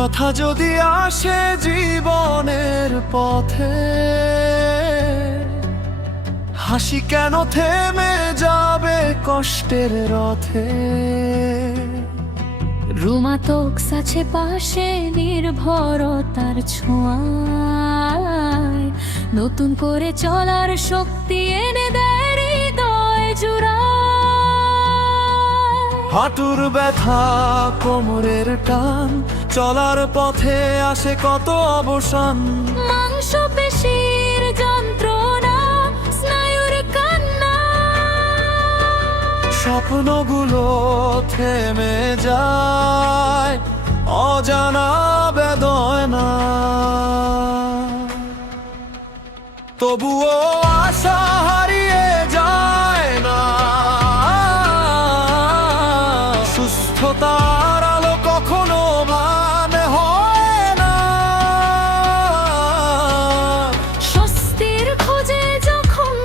কথা যদি আসে জীবনের পথে, হাসি কেন থেমে যাবে কষ্টের রথে। রোমান্টিক্স আছে পাশে নির্ভরতার ছোঁয়ায়, নতুন করে চলার শক্তি এনে দেয় হৃদয় জুড়ায়। হাঁটুর ব্যথা, কোমরের টান, চলার পথে আসে কত অবসান। মাংসপেশির যন্ত্রণা, স্নায়ুর কান্না, স্বপ্নগুলো থেমে যায় অজানা বেদনা। তবুও আশা হারিয়ে যায় না, সুস্থতার আলো কখনো মানে হয় না। স্বস্তির খোঁজে যখন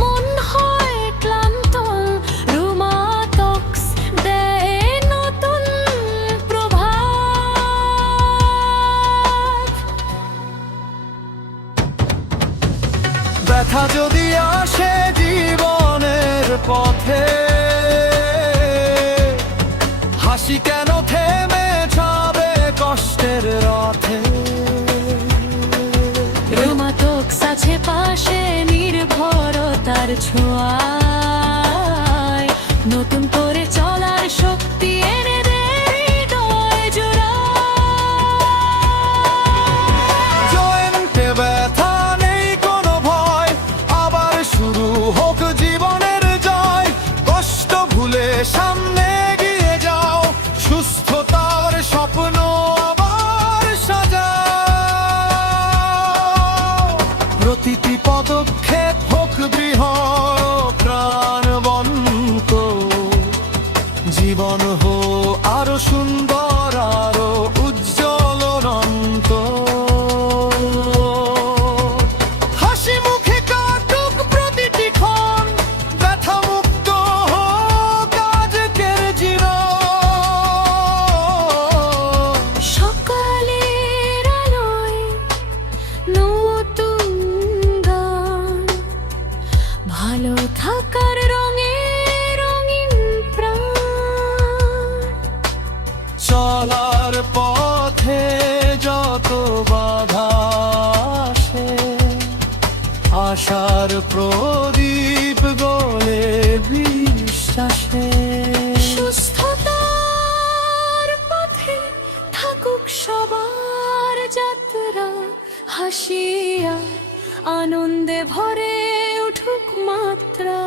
মন হয় ক্লান্ত, রোমান্টিক্স দেয় নতুন প্রভাত। ব্যথা যদি আসে জীবনের পথে, হাসি কেন থেমে যাবে কষ্টের রথে। রোমান্টিক্স আছে পাশে নির্ভরতার ছোঁয়ায়, নতুন করে চলার শক্তি এনে দেয় হৃদয় জোড়ায়। জয়েন্টে ব্যথা নেই কোনো ভয়, আবার শুরু হোক জীবনের জয়। কষ্ট ভুলে সামনে এগিয়ে যাও, সুস্থতার স্বপ্ন আবার সাজাও। প্রতিটি পদক্ষেপ হোক দৃঢ় প্রাণবন্ত, জীবন হোক আরো সুন্দর, আরো উজ্জ্বল অনন্ত। হাসি মুখে কাটুক প্রতিটি ক্ষণ, ব্যথা মুক্ত হোক আজকের জীবন। সকালের আলোয় নতুন গান, ভালো থাকার রঙে রঙিন প্রাণ। চলার পথে যত বাধা আসে, আশার প্রদীপ গলে বিশ্বাসে। সুস্থতার পথে থাকুক সবার যাত্রা, হাসিয়া আনন্দে ভরে উঠুক মাত্রা।